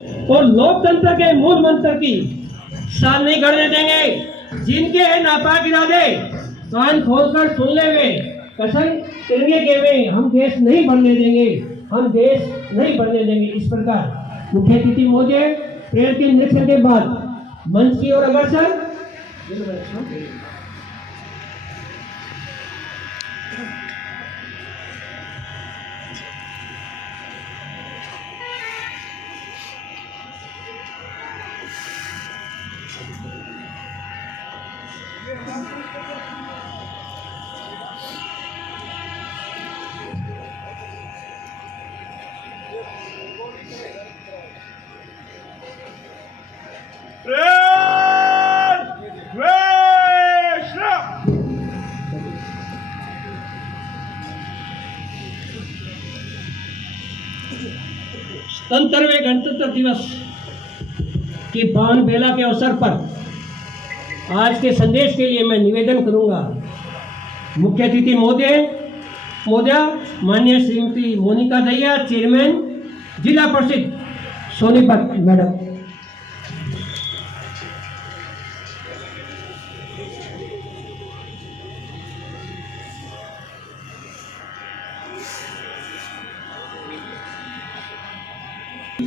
और लोकतंत्र के मूल मंत्र की साल नहीं गढ़ने देंगे। जिनके नापाक इरादे कान खोलकर सुन ले वे कसम तिरंगे के वे हम देश नहीं बनने देंगे, हम देश नहीं बनने देंगे। इस प्रकार मुख्य अतिथि महोदय प्रेयर के निरीक्षण के बाद मंच की ओर अग्रसर। सत्तरवें गणतंत्र दिवस की पावन बेला के अवसर पर आज के संदेश के लिए मैं निवेदन करूंगा। मुख्य अतिथि महोदया माननीय श्रीमती मोनिका दहिया, चेयरमैन जिला परिषद सोनीपत मैडम।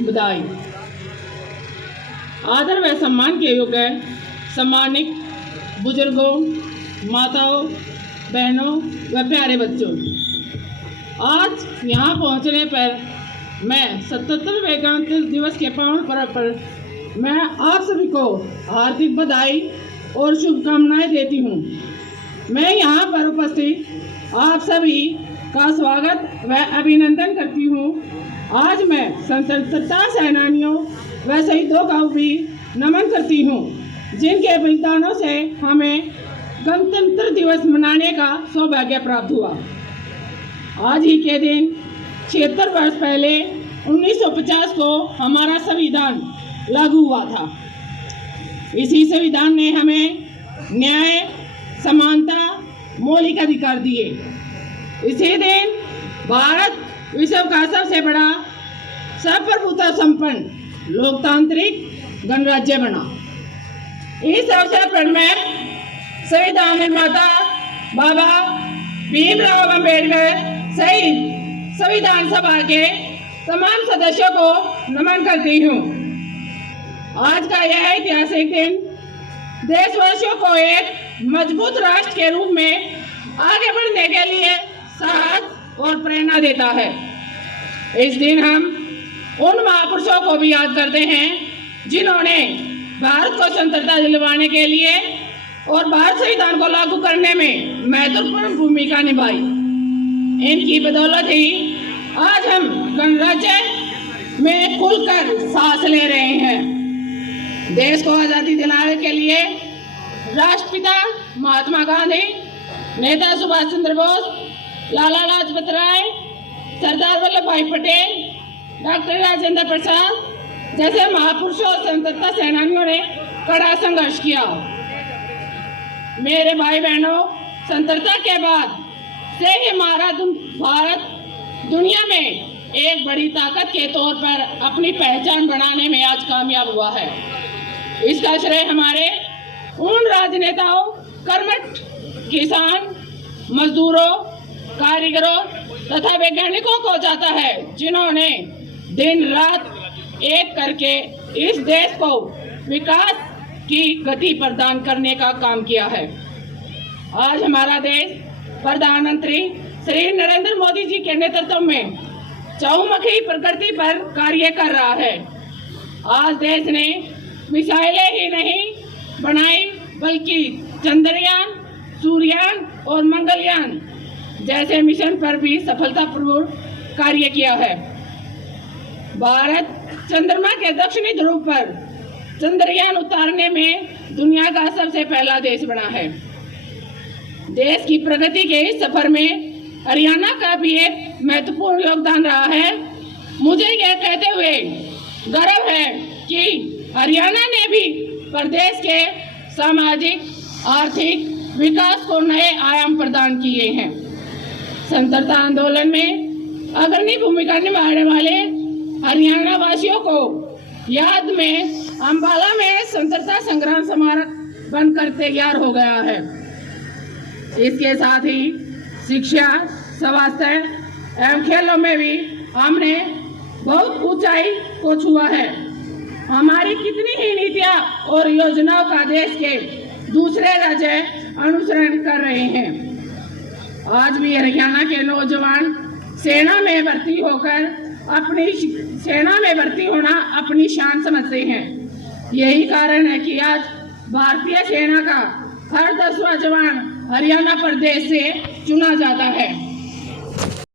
बधाई। आदर व सम्मान के योग्य सम्मानित बुजुर्गों, माताओं, बहनों व प्यारे बच्चों, आज यहाँ पहुँचने पर मैं 77वें गणतंत्र दिवस के पावन पर्व पर मैं आप सभी को हार्दिक बधाई और शुभकामनाएं देती हूँ। मैं यहाँ पर उपस्थित आप सभी का स्वागत व अभिनंदन करती हूँ। आज मैं स्वतंत्रता सेनानियों व शहीदों का भी नमन करती हूँ, जिनके बलिदानों से हमें गणतंत्र दिवस मनाने का सौभाग्य प्राप्त हुआ। आज ही के दिन 76 वर्ष पहले 1950 को हमारा संविधान लागू हुआ था। इसी संविधान ने हमें न्याय, समानता, मौलिक अधिकार दिए। इसी दिन भारत विश्व का सबसे बड़ा सर्वप्रभुता संपन्न लोकतांत्रिक गणराज्य बना। इस अवसर पर मैं संविधान निर्माता बाबा भीमराव अम्बेडकर सहित संविधान सभा के तमाम सदस्यों को नमन करती हूँ। आज का यह ऐतिहासिक दिन देशवासियों को एक मजबूत राष्ट्र के रूप में आगे बढ़ने के लिए साहस और प्रेरणा देता है। इस दिन हम उन महापुरुषों को भी याद करते हैं जिन्होंने भारत को स्वतंत्रता दिलवाने के लिए और भारत संविधान को लागू करने में महत्वपूर्ण भूमिका निभाई। इनकी बदौलत ही आज हम गणराज्य में खुलकर सांस ले रहे हैं। देश को आज़ादी दिलाने के लिए राष्ट्रपिता महात्मा गांधी, नेता सुभाष चंद्र बोस, लाला लाजपत राय, सरदार वल्लभ भाई पटेल, डॉक्टर राजेंद्र प्रसाद जैसे महापुरुषों और स्वतंत्रता सेनानियों ने कड़ा संघर्ष किया। मेरे भाई बहनों, स्वतंत्रता के बाद से ही हमारा भारत दुनिया में एक बड़ी ताकत के तौर पर अपनी पहचान बनाने में आज कामयाब हुआ है। इसका श्रेय हमारे उन राजनेताओं, कर्मठ किसान, मजदूरों, कारीगरों तथा वैज्ञानिकों को जाता है, जिन्होंने दिन रात एक करके इस देश को विकास की गति प्रदान करने का काम किया है। आज हमारा देश प्रधानमंत्री श्री नरेंद्र मोदी जी के नेतृत्व में चहुमुखी प्रगति पर कार्य कर रहा है। आज देश ने मिसाइलें ही नहीं बनाई, बल्कि चंद्रयान, सूर्ययान और मंगलयान जैसे मिशन पर भी सफलतापूर्वक कार्य किया है। भारत चंद्रमा के दक्षिणी ध्रुव पर चंद्रयान उतारने में दुनिया का सबसे पहला देश बना है। देश की प्रगति के इस सफर में हरियाणा का भी एक महत्वपूर्ण योगदान रहा है। मुझे यह कहते हुए गर्व है कि हरियाणा ने भी प्रदेश के सामाजिक आर्थिक विकास को नए आयाम प्रदान किए हैं। स्वतंत्रता आंदोलन में अग्रणी भूमिका निभाने वाले हरियाणा वासियों को याद में अम्बाला में स्वतंत्रता संग्राम स्मारक बनकर तैयार हो गया है। इसके साथ ही शिक्षा, स्वास्थ्य एवं खेलों में भी हमने बहुत ऊंचाई को छुआ है। हमारी कितनी ही नीतियां और योजनाओं का देश के दूसरे राज्य अनुसरण कर रहे हैं। आज भी हरियाणा के नौजवान सेना में भर्ती होना अपनी शान समझते हैं। यही कारण है कि आज भारतीय सेना का हर 10वां जवान हरियाणा प्रदेश से चुना जाता है।